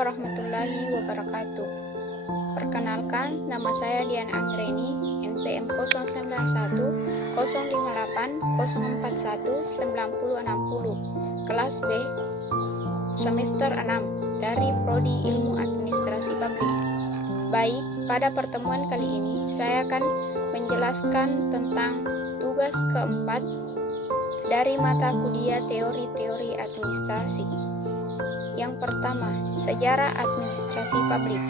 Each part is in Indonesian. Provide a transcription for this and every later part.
warahmatullahi wabarakatuh. Perkenalkan, nama saya Dian Anggreni, NPM 091 058 041 9060, kelas B, semester 6, dari Prodi Ilmu Administrasi Publik. Baik, pada pertemuan kali ini saya akan menjelaskan tentang tugas keempat dari mata kuliah teori-teori administrasi. Yang pertama, sejarah administrasi publik.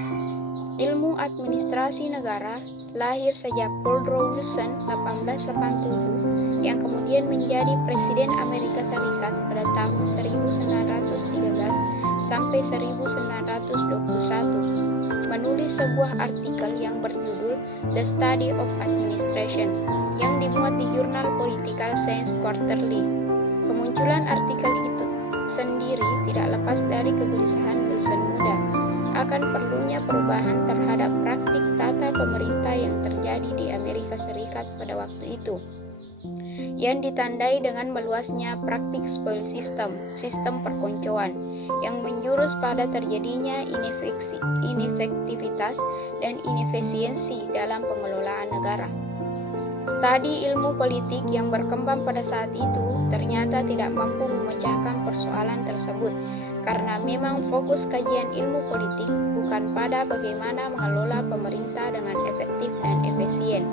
Ilmu administrasi negara lahir sejak Woodrow Wilson 1887 yang kemudian menjadi Presiden Amerika Serikat pada tahun 1913 sampai 1921, menulis sebuah artikel yang berjudul The Study of Administration yang dimuat di jurnal Political Science Quarterly. Kemunculan artikel itu sendiri tidak lepas dari kegelisahan Wilson muda akan perlunya perubahan terhadap praktik tata pemerintah yang terjadi di Amerika Serikat pada waktu itu, yang ditandai dengan meluasnya praktik spoil system, sistem perkoncoan, yang menjurus pada terjadinya inefektivitas dan inefisiensi dalam pengelolaan negara. Studi ilmu politik yang berkembang pada saat itu ternyata tidak mampu memecahkan persoalan tersebut, karena memang fokus kajian ilmu politik bukan pada bagaimana mengelola pemerintah dengan efektif dan efisien,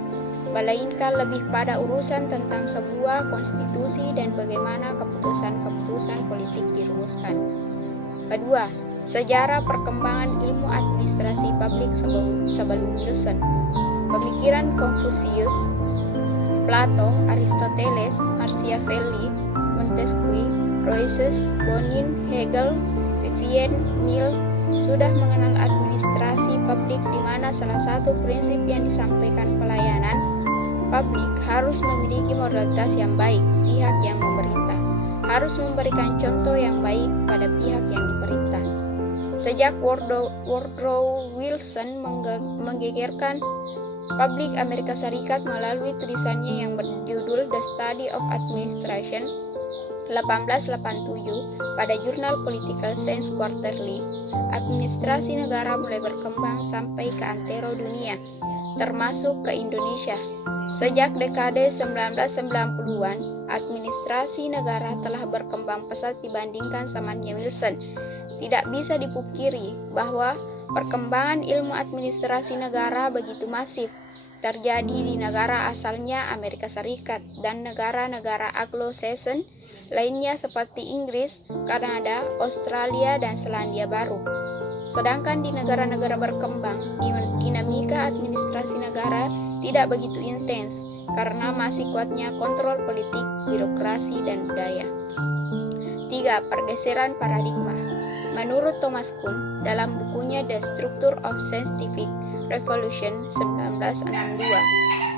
melainkan lebih pada urusan tentang sebuah konstitusi dan bagaimana keputusan-keputusan politik dirumuskan. Kedua, sejarah perkembangan ilmu administrasi publik sebelum Wilson. Pemikiran Confucius, Plato, Aristoteles, Machiavelli, Montesquieu, Rousseau, Bonin, Hegel, Vivian, Mill sudah mengenal administrasi publik, di mana salah satu prinsip yang disampaikan pelayanan publik harus memiliki moralitas yang baik. Pihak yang memerintah harus memberikan contoh yang baik pada pihak yang diperintah. Sejak Woodrow Wilson menggegerkan publik Amerika Serikat melalui tulisannya yang berjudul The Study of Administration 1887 pada jurnal Political Science Quarterly, administrasi negara mulai berkembang sampai ke antero dunia, termasuk ke Indonesia. Sejak dekade 1990-an, administrasi negara telah berkembang pesat dibandingkan zamannya Wilson. Tidak bisa dipungkiri bahwa perkembangan ilmu administrasi negara begitu masif terjadi di negara asalnya Amerika Serikat dan negara-negara Anglo-Saxon lainnya seperti Inggris, Kanada, Australia, dan Selandia Baru. Sedangkan di negara-negara berkembang, dinamika administrasi negara tidak begitu intens karena masih kuatnya kontrol politik, birokrasi, dan budaya. 3. Pergeseran paradigma. Menurut Thomas Kuhn dalam bukunya The Structure of Scientific Revolution 1962,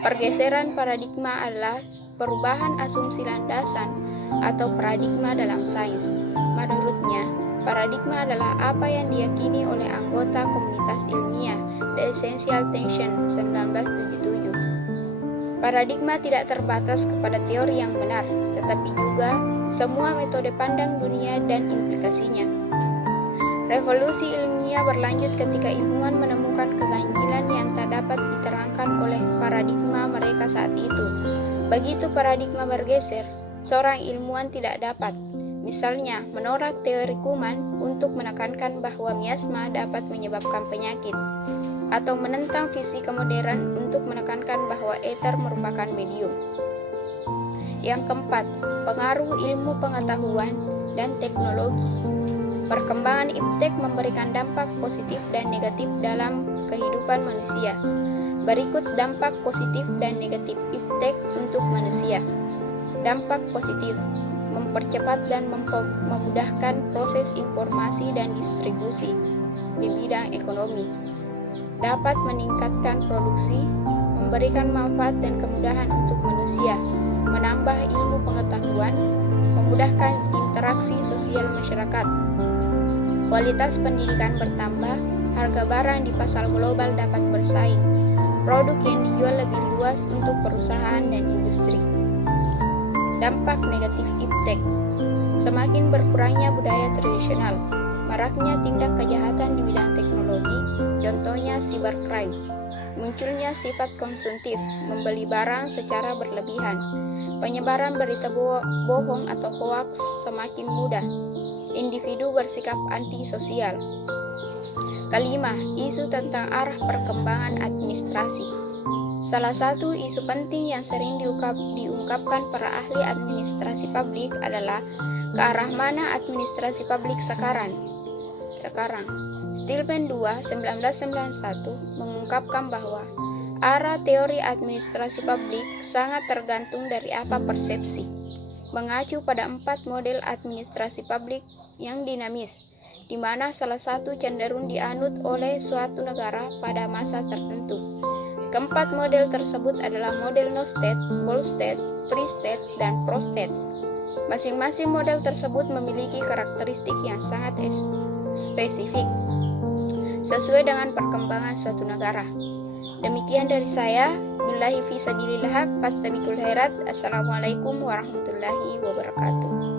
pergeseran paradigma adalah perubahan asumsi landasan atau paradigma dalam sains. Menurutnya, paradigma adalah apa yang diyakini oleh anggota komunitas ilmiah The Essential Tension 1977. Paradigma tidak terbatas kepada teori yang benar, tetapi juga semua metode pandang dunia dan implikasinya. Revolusi ilmiah berlanjut ketika ilmuwan menemukan keganjilan yang tak dapat diterangkan oleh paradigma mereka saat itu. Begitu paradigma bergeser, seorang ilmuwan tidak dapat, misalnya, menolak teori Kuman untuk menekankan bahwa miasma dapat menyebabkan penyakit, atau menentang fisika modern untuk menekankan bahwa ether merupakan medium. Yang keempat, pengaruh ilmu pengetahuan dan teknologi. Perkembangan iptek memberikan dampak positif dan negatif dalam kehidupan manusia. Berikut dampak positif dan negatif iptek untuk manusia. Dampak positif: mempercepat dan memudahkan proses informasi dan distribusi di bidang ekonomi. Dapat meningkatkan produksi, memberikan manfaat dan kemudahan untuk manusia, menambah ilmu pengetahuan, memudahkan interaksi sosial masyarakat. Kualitas pendidikan bertambah, harga barang di pasar global dapat bersaing, produk yang dijual lebih luas untuk perusahaan dan industri. Dampak negatif iptek: semakin berkurangnya budaya tradisional, maraknya tindak kejahatan di bidang teknologi, contohnya cybercrime, munculnya sifat konsumtif, membeli barang secara berlebihan, penyebaran berita bohong atau hoaks semakin mudah, individu bersikap antisosial. Kelima, isu tentang arah perkembangan administrasi. Salah satu isu penting yang sering diungkapkan para ahli administrasi publik adalah ke arah mana administrasi publik sekarang. Stillman 2, 1991 mengungkapkan bahwa arah teori administrasi publik sangat tergantung dari apa persepsi, mengacu pada 4 model administrasi publik yang dinamis, di mana salah satu cenderung dianut oleh suatu negara pada masa tertentu. Keempat model tersebut adalah model no state, whole state, free state, dan pro state. Masing-masing model tersebut memiliki karakteristik yang sangat spesifik sesuai dengan perkembangan suatu negara. Demikian dari saya. Billahi fi sabilillah, fastabikul khairat. Assalamualaikum warahmatullahi wabarakatuh.